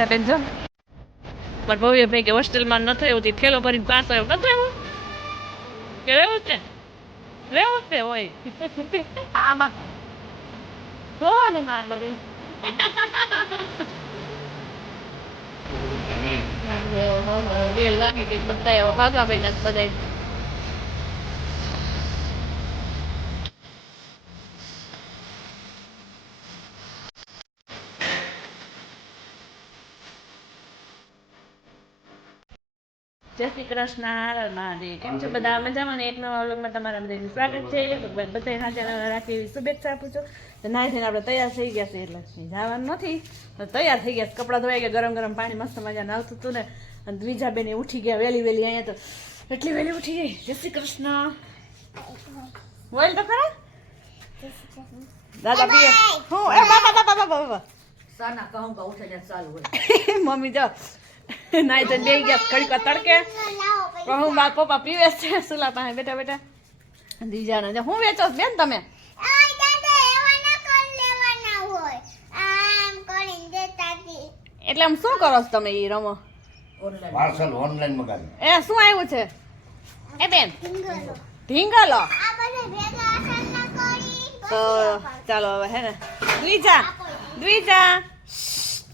Tension પણ ભવ્ય ભાઈ કે હોસ્ટેલમાં ન થયું તે થેલો ભરીને પાસ આવ્યો ન થયું કે રહેવું છે હોય આમાં કોને માર લગે એ લાગી કે બધા એવા ભાગા ભાઈ બધા જય શ્રી કૃષ્ણ મહાદેવ કેમ છો બધા મજામાં ને એક નવા વ્લોગમાં તમારા બધાનું સ્વાગત છે ભગવાન બધા હાજર રાખી એવી શુભેચ્છા આપું છું તો નાઈ થઈને આપણે તૈયાર થઈ ગયા છે એટલે જવાનું નથી તો તૈયાર થઈ ગયા કપડાં ધોવાઈ ગયા ગરમ ગરમ પાણી મસ્ત મજાનું આવતું હતું ને અને દ્વિજા બેને ઉઠી ગયા વહેલી અહીંયા તો એટલી વહેલી ઉઠી ગઈ જય શ્રી કૃષ્ણ બોલ તો ખરા દાદા પીએ હું એ બાબા સાના કહું કે ઉઠે જાય ચાલુ હોય મમ્મી જો નાઈ તો બે ગયા કડીક તડકે કહું મારા પપ્પા પીવે છે સુલા પાસે બેઠા બેઠા દીજાને હું વેચો બેન તમે એટલે આમ શું કરો છો તમે એ રમો પાર્સલ ઓનલાઈન મગાવી એ શું આવ્યું છે એ બેન ઢીંગલો તો ચાલો હવે હે ને દ્વિજા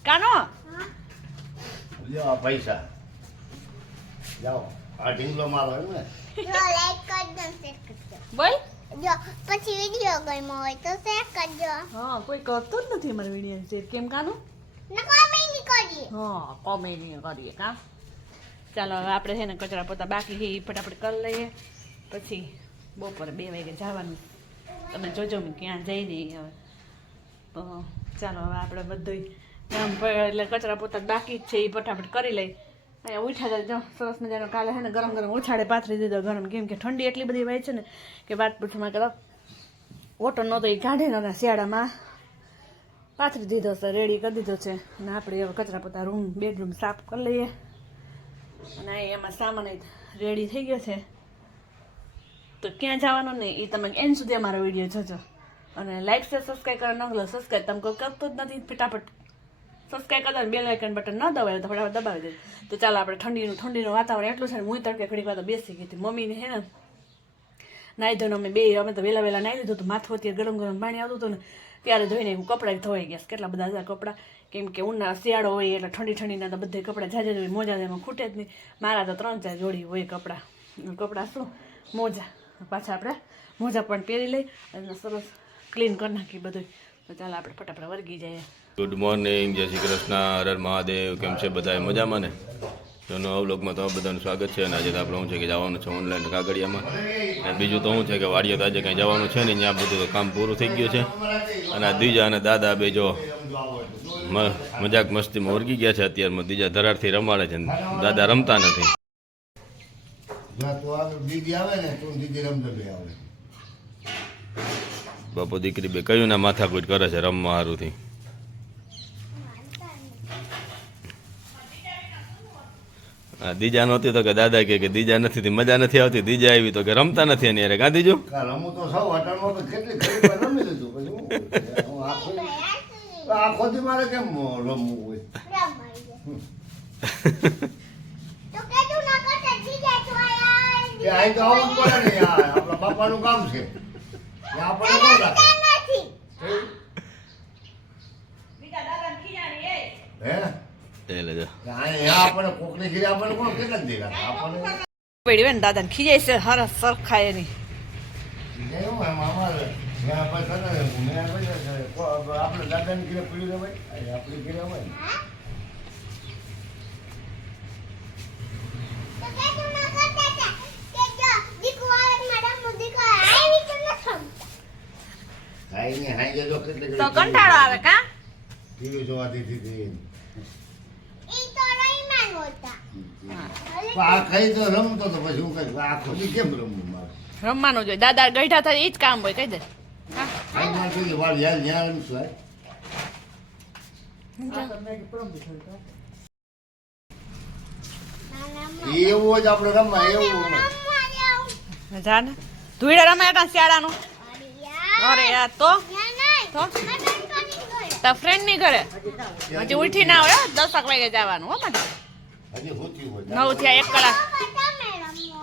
કાનો લ્યો પૈસા જાઓ આ ઢીંગલો માલ હોય ને બોલ જો પછી વિડિયો ગમ્યો હોય તો શેર કરજો હા કોઈ કરતું જ નથી અમારે વિડિયો શેર કેમ કાનું નકોમેની કરીએ હા કોમેડી કરીએ કા ચાલો હવે આપણે છે ને કચરા પોતા બાકી છે એ ફટાફટ કરી લઈએ પછી બપોરે 2 વાગે જવાનું તમે જોજો મેં ક્યાં જઈને હવે તો ચાલો હવે આપણે બધું કામ એટલે કચરા પોતા બાકી જ છે એ ફટાફટ કરી લઈ અહીંયા ઉઠ્યા જો સરસ મજાનો કાલે છે ને ગરમ ગરમ ઉછાળે પાથરી દીધો ગરમ કેમ કે ઠંડી એટલી બધી હોય છે ને કે વાત પૂછમાં કરો ઓટો નહોતો એ કાઢીને શિયાળામાં પાથરી દીધો છે રેડી કરી દીધો છે અને આપણે હવે કચરા પોતા રૂમ બેડરૂમ સાફ કરી લઈએ અને એમાં સામાન રેડી થઈ ગયો છે તો ક્યાં જવાનું નહીં એ તમે એન્ડ સુધી અમારો વિડીયો જોજો અને લાઈક છે સબસ્ક્રાઈબ કરવા ન ભૂલો સબસ્ક્રાઈબ તમે કોઈ કરતું જ નથી ફટાફટ સબસ્ક્રાઈબ કરતા બેલ આઇકન બટન ન દબાવે તો ફટાફટ દબાવી દે તો ચાલો આપણે ઠંડીનું વાતાવરણ એટલું છે ને હું તડકે ઘડીક વાર તો બેસી ગઈ હતી મમ્મીને હે ને નાહી ધોઈને અમે તો વહેલા નાહી લીધું હતું માથું અત્યારે ગરમ ગરમ પાણી આવતું હતું ને ત્યારે ધોઈને હું કપડાં ધોવાઈ ગયા કેટલા બધા હતા કપડાં કેમ કે શિયાળો હોય એટલે ઠંડીના તો બધે કપડાં જાજે હોય મોજા એમાં ખૂટે જ નહીં મારા તો 3-4 જોડી હોય કપડાં શું મોજા પાછા આપણે મોજા પણ પહેરી લઈ અને સરસ ક્લીન કરી નાખી બધું તો ચાલો આપણે ફટાફટ વર્ગી જઈએ ગુડ મોર્નિંગ જય શ્રી કૃષ્ણ હર હર મહાદેવ કેમ છે બધા મજામાં ને જોનો અવલોકમાં તમારું બધાનું સ્વાગત છે અને આજે તો આપણે શું છે કે જવાનું છે ઓનલાઈન કાગળિયામાં અને બીજું તો શું છે કે વાડીએ તો આજે કંઈ જવાનું છે ને ત્યાં બધું કામ પૂરું થઈ ગયું છે અને દીજા અને દાદા બે જો મજાક મસ્તીમાં વર્ગી ગયા છે અત્યારમાં દીજા ધરારથી રમાડે છે દાદા રમતા નથી બાપુ દીકરી બે કયું ના માથાકૂટ કરે છે રમવા સારુંથી હા દીજા નહોતી તો કે દાદા કે દીજા નથી મજા નથી આવતી દીજા આવી તો કે રમતા નથી એની અરે ગાંધીજો રમું તો સૌ હોટલમાં કેટલી રમી લીધું પછી આખો દી મારે કેમ રમવું હોય તો કેતું ના કરતા દીજા તો આઈ તો આવું પડે ને યાર આપણા બાપાનું કામ છે આપણે કોણ રાખે નથી હે આપણે કોકની ઘીરે આપણને કોણ કેટલા દે આપણને પડ્યું ને દાદાને ખીજાય છે હરસ સરખાય એની આપણે દાદાની ઘીરે પડી રવાય આપણી ઘીરે હોય તો કેતું ના કરતા કે જો દીકુ આવે મેડમ દીકુ આવી તો નથી હાઈ હાઈ જો કેટલી તો કંટાળો આવે કા ટીવી જોવાથી હતી ઈ તો રહીમાન હોતા આ ખાઈ તો રમતો તો પછી હું કઈ આખો દી કેમ રમવું મારે રમવાનું જોઈએ દાદા ગઈઠા થાય એ જ કામ હોય કહી દે ખાઈ મારે વાળ યાર ન્યા રમશું એવું જ આપણે રમવા એવું જા ને ધૂળે રમે હતા શિયાળાનું અરે યાર અરે યાર તો યા નહીં તો મારા બેનપણી ગયો તાર ફ્રેન્ડ ની ઘરે હજી ઉઠી ના હોય 10 વાગે જવાનું હો મને હજી હોતી હોય 9 થી 1 કલાક તમે રમો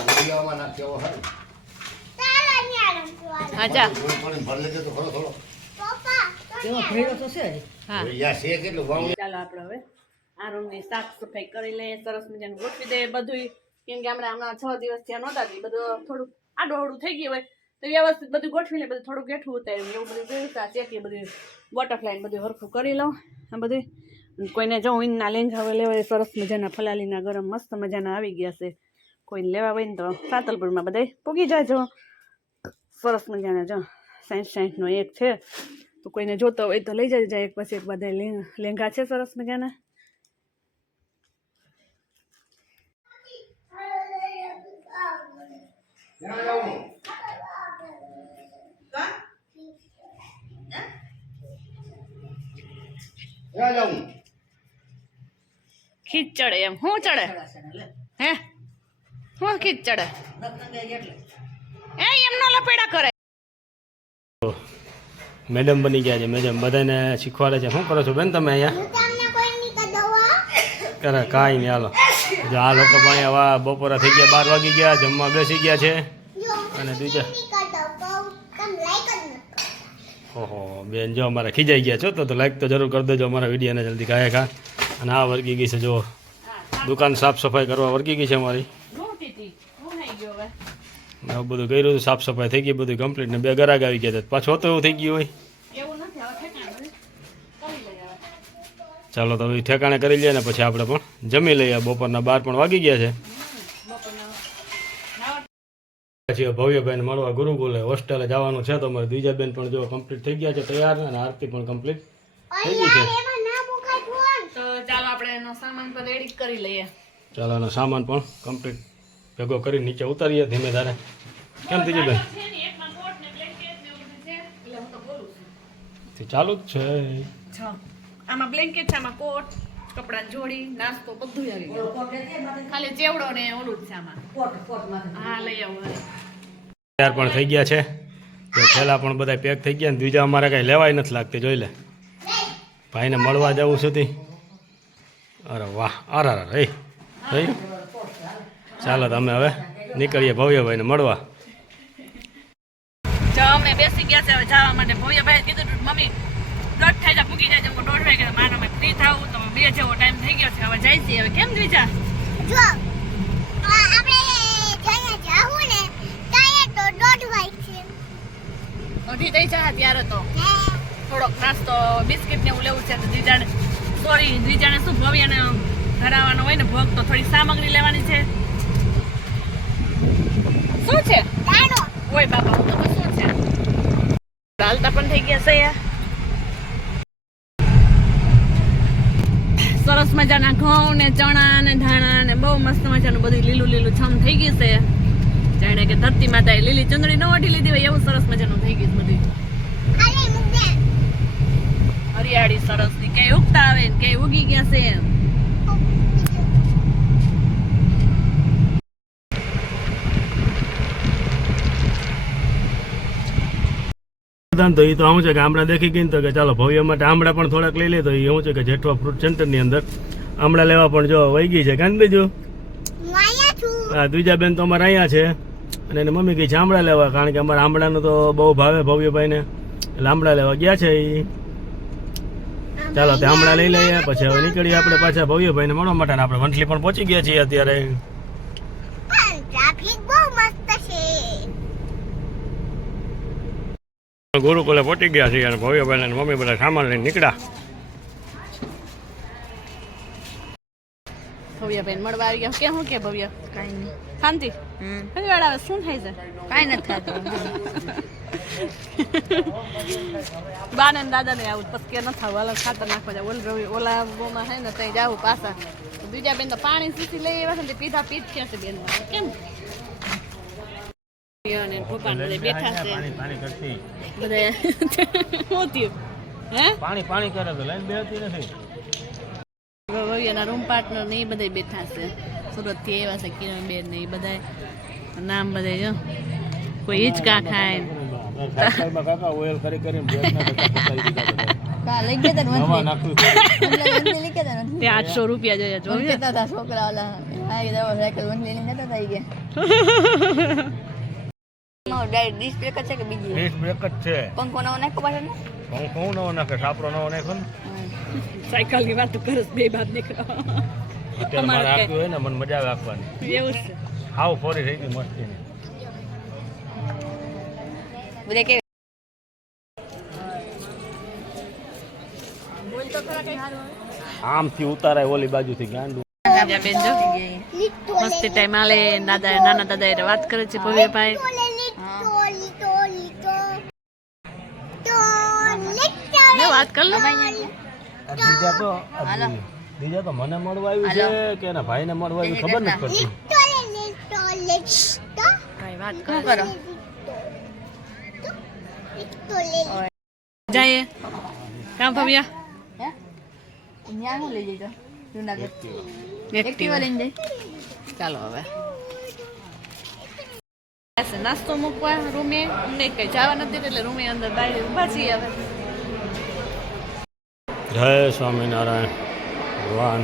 ઉડિયામાં ના કેવો હે ચાલો ન્યા રમવા હા જા થોડી ભર લેજે તો થોડો થોડો પપ્પા હા યા છે કેટલું વાવ ચાલો આપણે હવે આ રૂમની સાફ સફાઈ કરી લઈએ સરસ મજાનું ગોઠવી દઈએ બધું કેમ કે હમણાં 6 દિવસ થયા નહોતા તે બધું થોડું આડું અવડું થઈ ગયું હોય તો વ્યવસ્થિત બધું ગોઠવી લે બધું થોડું ગેઠવું ઉતાર્યું એવું બધું વ્યવસ્થા ચેકી બધું બટરફ્લાય બધું હરખું કરી લઉં આ બધું કોઈને જો ઈનના લેંઘા હવે લેવા સરસ મજાના ફલાલીના ગરમ મસ્ત મજાના આવી ગયા છે કોઈને લેવા હોય ને તો સાતલપુરમાં બધા પૂગી જાજો સરસ મજાના જો 60-60 નો એક છે તો કોઈને જોતો હોય તો લઈ જજો એક પછી એક બધા લેંઘા છે સરસ મજાના ક્યાં જાઉં ખીચ ચડે એમ શું ચડે હે શું ખીચ ચડે એ એમનો લપેડા કરે મેડમ બની ગયા છે મેડમ બધાને શીખવાડે છે શું કરો છો બેન તમે અહીંયા હું તમને કોઈની કદવા કરે કાંઈ નહીં હાલો જો આ લોકો પણ અહીંયા બપોરા થઈ ગયા 12 વાગી ગયા જમવા બેસી ગયા છે જો અને બીજા ની કદવ તમે લાઈક જ ન કરો ઓહો બેન જો અમારા ખીજાઈ ગયા છો તો લાઈક તો જરૂર કરી દેજો અમારા વિડીયોને જલ્દી કાંઈ ખા અને આ વર્ગી ગઈ છે જો દુકાન સાફ સફાઈ કરવા વર્ગી ગઈ છે અમારી શું તીતી શું થઈ ગયો હવે આવું બધું કર્યું હતું સાફ સફાઈ થઈ ગઈ બધું કમ્પ્લીટ ને 2 ગરાગ આવી ગયા હતા પાછું તો એવું થઈ ગયું હોય એવું નથી હવે ઠેકાણે બધું કરી લઈએ હવે ચાલો તો હવે ઠેકાણે કરી લઈએ ને પછી આપણે પણ જમી લઈએ બપોરના 12 પણ વાગી ગયા છે બપોરના પછી ભવ્યભાઈને મળવા ગુરુકુલે હોસ્ટેલે જવાનું છે તો અમારે દ્વિજાબેન પણ જો કમ્પ્લીટ થઈ ગયા છે તૈયાર અને આરતી પણ કમ્પ્લીટ થઈ ગઈ છે એમાં ના મુકાય ફોન તો ચાલો આપણે એનો સામાન પર રેડી કરી લઈએ ચાલો એનો સામાન પણ કમ્પ્લીટ ભેગો કરી નીચે ઉતારીએ ધીમે ધારે કેમ દ્વિજાબેન છે ને એકમાં કોટ ને બ્લેન્કેટ ને એવું બધું છે એટલે હું તો બોલું છું તે ચાલુ જ છે આમાં બ્લેન્કેટ છે આમાં કોટ કપડાં જોડી નાસ્તો બધું આવી ગયું ખાલી ચેવડો ને ઓલું જ છે આમાં હા લઈ આવું હવે. તૈયાર પણ થઈ ગયા છે તો થેલા પણ બધા પેક થઈ ગયા ને દ્વિજા અમારે કાંઈ લેવાય નથી લાગતી જોઈ લે ભાઈને મળવા જવું સુધી અરે વાહ અરે અરે થઈ ચાલો તમે હવે નીકળીએ ભવ્યભાઈને મળવા જો અમે બેસી ગયા છે હવે જવા માટે ભવ્યભાઈ કીધું હતું, મમ્મી દોઢ થાય છે પૂગી જાય છે હું 1:30 વાગે માનો મેં ફ્રી થાવું તો 2 જેવો ટાઈમ થઈ ગયો છે હવે જાય છે હવે કેમ દ્વિજા જો આપણે જઈને જાવું ને ત્યાં તો દોઢ વાગ છે અઢી થઈ જાય ત્યારે તો હે થોડોક નાસ્તો બિસ્કિટ ને એવું લેવું છે તો દ્વિજાને શું ભવ્યને ધરાવવાનો હોય ને ભોગ તો થોડી સામગ્રી લેવાની છે શું છે દાણો ઓય બાપા હું તો શું છે ચાલતા પણ થઈ ગયા છે સરસ મજાના ઘઉં ને ચણા ને ધાણા ને બહુ મસ્ત મજાનું બધું લીલું લીલું છમ થઈ ગયું છે જાણે કે ધરતી માતાએ લીલી ચંદડી ન ઓઢી લીધી હોય એવું સરસ મજાનું થઈ ગયું બધું ખાલી મૂક દે હરિયાળી સરસ ની કઈ ઉગતા આવે ને કઈ ઉગી ગયા છે તો એ તો શું છે કે આમળા દેખી ગઈ ને તો કે ચાલો ભવ્ય માટે આમળા પણ થોડાક લઈ લે તો એ શું છે કે જેઠવા ફ્રૂટ સેન્ટરની અંદર આમળા લેવા પણ જો વહી ગઈ છે કાન બીજું હું અહીંયા છું હા દ્વિજાબેન તો અમારે અહીંયા છે અને એને મમ્મી કહી છે આમળા લેવા કારણ કે અમારા આમળાનું તો બહુ ભાવે ભવ્યભાઈને એટલે આમળા લેવા ગયા છે એ ચાલો તે આમળા લઈ લઈએ પછી હવે નીકળીએ આપણે પાછા ભવ્યભાઈને મળવા માટે અને આપણે વંથલી પણ પહોંચી ગયા છીએ અત્યારે પણ ટ્રાફિક બહુ મસ્ત છે ગુરુકુલે પહોંચી ગયા છીએ અને ભવ્યભાઈ અને મમ્મી બધા સામાન લઈને નીકળ્યા ભવ્યભાઈ મળવા આવી ગયા કે શું કે ભવ્ય કાંઈ નહીં શાંતિ હરિવાળ આવે શું થાય છે કાંઈ નથી થતું બા ને દાદા ને આવું પછી કે ન થાવ અલગ ખાતર નાખવા જાય ઓલા બોમાં હે ને ત્યાં જાવું પાછા બીજા બેન તો પાણી સીસી લઈ આવ્યા છે ને પીધા પીઠ છે બેન કેમ અને પપ્પા ને બધા બેઠા છે બધા શું થયું હે પાણી કરે તો લાઈન બેહતી નથી ભવ્ય ભવ્યના રૂમ પાર્ટનર ને એ બધા બેઠા છે. સુરતથી આવ્યા છે કિરણબેન ને એ બધા નામ બધા જો કોઈ હિંચકા ખાય ને. સાયકલમાં કાકા ઓઇલ કરી કરીને બ્રેકના ધક્કા પતાવી દીધા બધા. લઈ ગયા તા નવા નાખ્યું છે. લઈ ગયા તા તે 800 રૂપિયા જોઈએ જો કહેતા હતા છોકરા ઓલા આ કે દવા સાયકલ વંડી લઈને જતા હતા ઈ કે ડાયરેક્ટ ડિસ્પ્લે છે કે બીજી ડિસ્ક બ્રેક જ છે. પંખો નવો નાખો પાછળ ને હું કહું નવો નાખે સાપરો નવો નાખ્યો ને સાયકલ ની વાત કરે બે બાદ નીકળો. અત્યારે મારે આપ્યું હોય ને મને મજા આવે આપવાની. એવું છે. હાવ ફોરી થઈ ગઈ મસ્તી. બધા કે આમથી ઉતારાય ઓલી બાજુથી ગાંડું. ત્યાં બેન જો મસ્તી ટાઈમ આલે નાના દાદા એ વાત કરે છે ભવ્યભાઈ. વાત કર લો. બીજા તો મને મળવા આવ્યું છે કે એના ભાઈને મળવા આવ્યું ખબર નથી પડતી. ભાઈ વાત શું કરો કરો જઈએ કામ ભવ્યા હે ન્યા હું લઈ જઈતો જુનાગઢ એક્ટિવા એક્ટિવા લઈને જઈ ચાલો હવે નાસ્તો મૂકવા રૂમે અમને કઈ જવા નથી એટલે રૂમે અંદર બહાર ઊભા છીએ હવે. જય સ્વામિનારાયણ ભગવાન.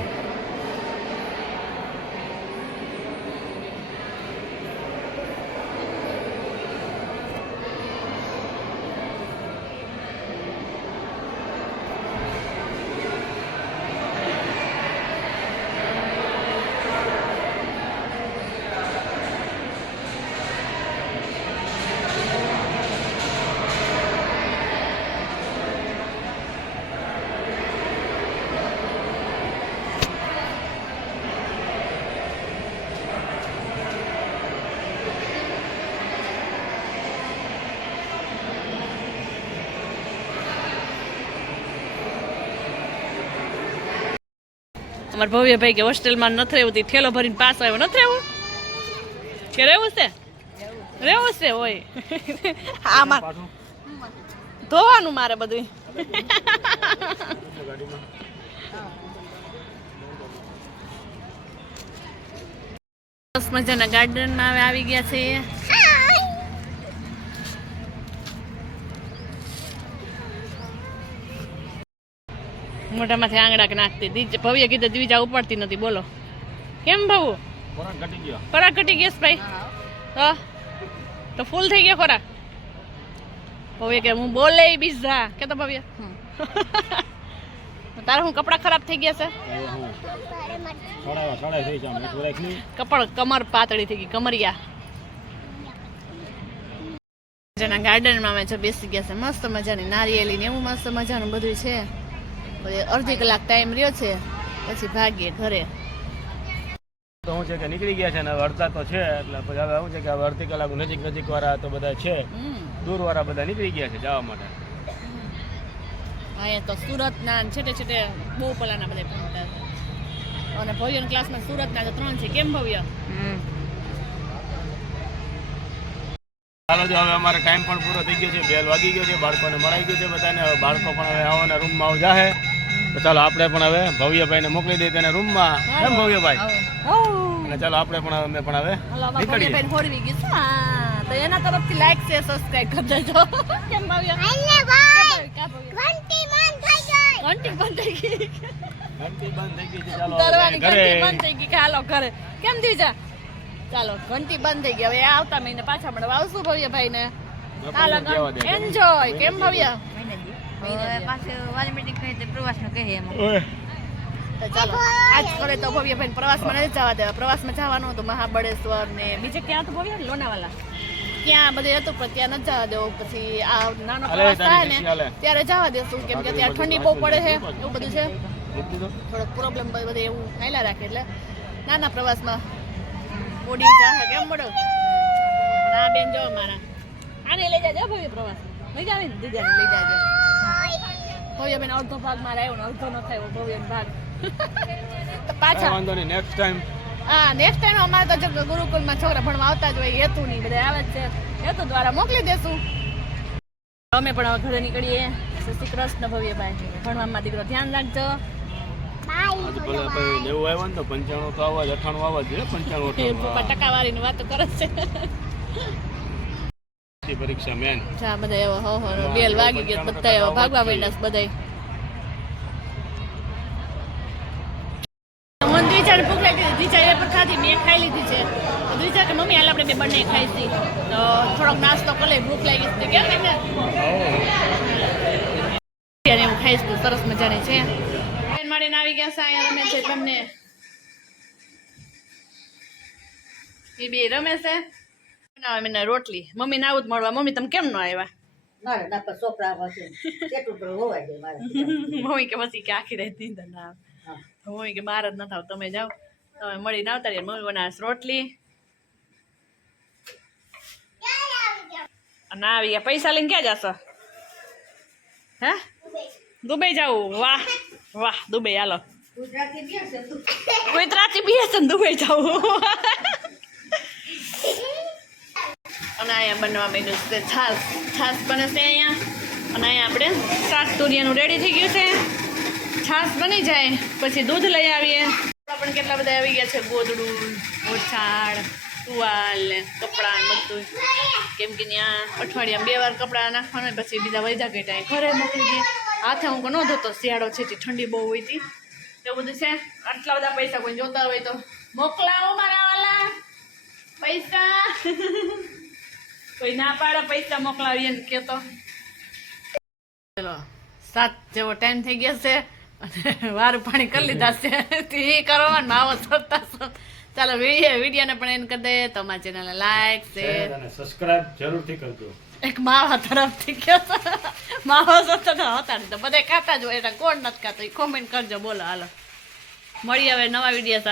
અમારા ભવ્યભાઈ કે હોસ્ટેલમાં નથી રહેવું ઠેલો ભરીને પાસ આવ્યો નથી રહેવું કે રહેવું છે હોય આમાં ધોવાનું મારે બધું. સરસ મજાના ગાર્ડનમાં હવે આવી ગયા છે. મોઢામાંથી આંગળા નાખતી ભવ્ય કીધું દ્વિજા ઉપાડતી નથી. બોલો કેમ ભાવું ખોરાક ઘટી ગયો ભાઈ? તો ફૂલ થઈ ગયો ખોરાક. ભવ્ય કે હું બોલે બીજા કે તો ભવ્ય તારે હું કપડા ખરાબ થઈ ગયા છે? કમર પાતળી થઈ ગઈ કમરિયા. જેના ગાર્ડનમાં અમે જો બેસી ગયા છે મસ્ત મજાની નારિયેલી ને એવું મસ્ત મજાનું બધું છે. અડધી કલાક ટાઈમ રહ્યો છે પછી ભાગીએ ઘરે. તો શું છે કે નીકળી ગયા છે ને હવે અડધા તો છે એટલે પછી હવે શું છે કે હવે અડધી કલાક નજીક વાળા તો બધા છે દૂર વાળા બધા નીકળી ગયા છે જવા માટે. અહીંયા તો સુરતના છેટે છેટે બહુ પલાના બધા ભણતા છે અને ભવ્યના ક્લાસમાં સુરતના તો 3 છે. કેમ ભવ્ય? ચાલો જો હવે અમારો ટાઈમ પણ પૂરો થઈ ગયો છે. બેલ વાગી ગયો છે. બાળકોને મળાઈ ગયું છે બધાને. હવે બાળકો પણ હવે આવવાના રૂમમાં જાહે. તો ચાલો આપણે પણ હવે ભવ્યભાઈને મોકલી દઈએ તેના રૂમમાં. કેમ ભવ્યભાઈ? અને ચાલો આપણે પણ અમે પણ હવે નીકળીએ. ભવ્યભાઈ હોરવી ગઈ છે. હા તો એના તરફથી લાઈક શેર સબસ્ક્રાઇબ કરી દેજો. કેમ ભવ્ય? ઘંટી બંધ થઈ ગઈ. ઘંટી બંધ થઈ ગઈ છે. ચાલો દરવાની ઘરે. ઘંટી બંધ થઈ ગઈ. હાલો ઘરે. કેમ દીજા? ચાલો ઘંટી બંધ થઈ ગઈ. હવે આવતા મહિને પાછા મળવા આવશું ભવ્યભાઈ ને. હાલો એન્જોય. કેમ ભવ્ય? પાછું વાલી મીટિંગ કહે તો પ્રવાસનું કહે એમાં તો ચાલો આજ કરે તો ભવ્યભાઈ પ્રવાસમાં નથી જવા દેવા. પ્રવાસમાં જવાનું હતું મહાબળેશ્વર ને બીજે ક્યાં હતું ભવ્ય? લોનાવાલા ક્યાં બધે હતું પણ ત્યાં નથી જવા દેવું. પછી આ નાનો પ્રવાસ થાય ને ત્યારે જવા દેશું કેમ કે ત્યાં ઠંડી બહુ પડે છે એવું બધું છે. થોડોક પ્રોબ્લેમ બધે એવું હાલ્યા રાખે એટલે નાના પ્રવાસમાં બોડી ચાહે કેમ મળો. ના બેન જો મારા આને લઈ જાજો ભવ્ય પ્રવાસ લઈ જાવે ને દીદાને લઈ જાજો. ભવ્ય બેન અડધો ભાગ મારે આવ્યો ને અડધો ન થયો ભવ્ય ભાગ તો પાછા વાંધો નહીં નેક્સ્ટ ટાઈમ. હા નેક્સ્ટ ટાઈમ અમારે તો જો ગુરુકુલમાં છોકરા ભણવા આવતા જ હોય હેતુ નહીં બધા આવે જ છે હેતુ દ્વારા મોકલી દેશું. અમે પણ હવે ઘરે નીકળીએ. શ્રી કૃષ્ણ ભવ્યભાઈ ભણવામાં દીકરો ધ્યાન રાખજો. બાય આજે ભલે આપણે 90 આવ્યા ને તો 95 તો આવવા જ 98 આવવા જ જોઈએ 95 પપ્પા ટકાવારીની વાતો કરે છે પરીક્ષા મેન જા બધા એવા હો બેલ વાગી ગયો બધા એવા ભાગવા માંડ્યા છે બધાય મને દ્વિચાર ભૂખ લાગી દ્વિચાર એ પર ખાધી મેં ખાઈ લીધી છે દ્વિચાર કે મમ્મી હાલ આપણે બે બંને ખાઈ હતી તો થોડોક નાસ્તો કરી લઈ ભૂખ લાગી હતી કેમ ને ત્યારે હું ખાઈશ તો સરસ મજાની છે બેન મળીને આવી ગયા છે અહીંયા રમે છે તમને એ બે રમે છે બનાવે મને રોટલી મમ્મી ના આવું જ મળવા મમ્મી તમે કેમ ન આવ્યા મારે ના છોકરા પાસે કેટલું પર હોવા દે મારે મમ્મી કે પછી કે આખી રાત નીંદર ના આવે મમ્મી કે બહાર જ ન થાવ તમે જાઓ તમે મળીને આવતા રહીએ મમ્મી બનાવે રોટલી અને આવી ગયા પૈસા લઈને ક્યાં જશો હે દુબઈ જાવું વાહ વાહ દુબઈ હાલો ગુજરાતી બે છે તું ગુજરાતી બી છે ને દુબઈ જાવું અને અહીંયા બનવા માંડ્યું છે છાશ છાશ બને છે અહીંયા અને અહીંયા આપણે શાક તુરિયાનું રેડી થઈ ગયું છે છાશ બની જાય પછી દૂધ લઈ આવીએ આપણે કેટલા બધા આવી ગયા છે ગોદડું ઓછાળ ટુવાલ ને કપડાં ને બધું કેમ કે ત્યાં અઠવાડિયામાં 2 વાર કપડાં નાખવાના હોય પછી બીજા વૈજા ગઈ ઘરે મોકલી દઈએ હાથે હું ન ધોતો શિયાળો છે ઠંડી બહુ હોય હતી એવું બધું છે આટલા બધા પૈસા કોઈ જોતા હોય તો મોકલાવો મારા વાલા પૈસા કોઈ ના પાડે પૈસા મોકલાવીએ ને કે તો ચલો 7 જેવો ટાઈમ થઈ ગયો છે અને વારું પાણી કરી લીધા છે એ કરવાનું આવો સરતા ચાલો વિડીયોને પણ એન્ડ કરી દે તો અમારા ચેનલને લાઈક શેર અને સબસ્ક્રાઇબ જરૂરથી કરજો એક માવા તરફથી કયો માવા સતત હતા તો બધા ખાતા જ હોય એટલે કોણ નથી ખાતો એ કોમેન્ટ કરજો બોલો હાલો મળીએ હવે નવા વિડીયો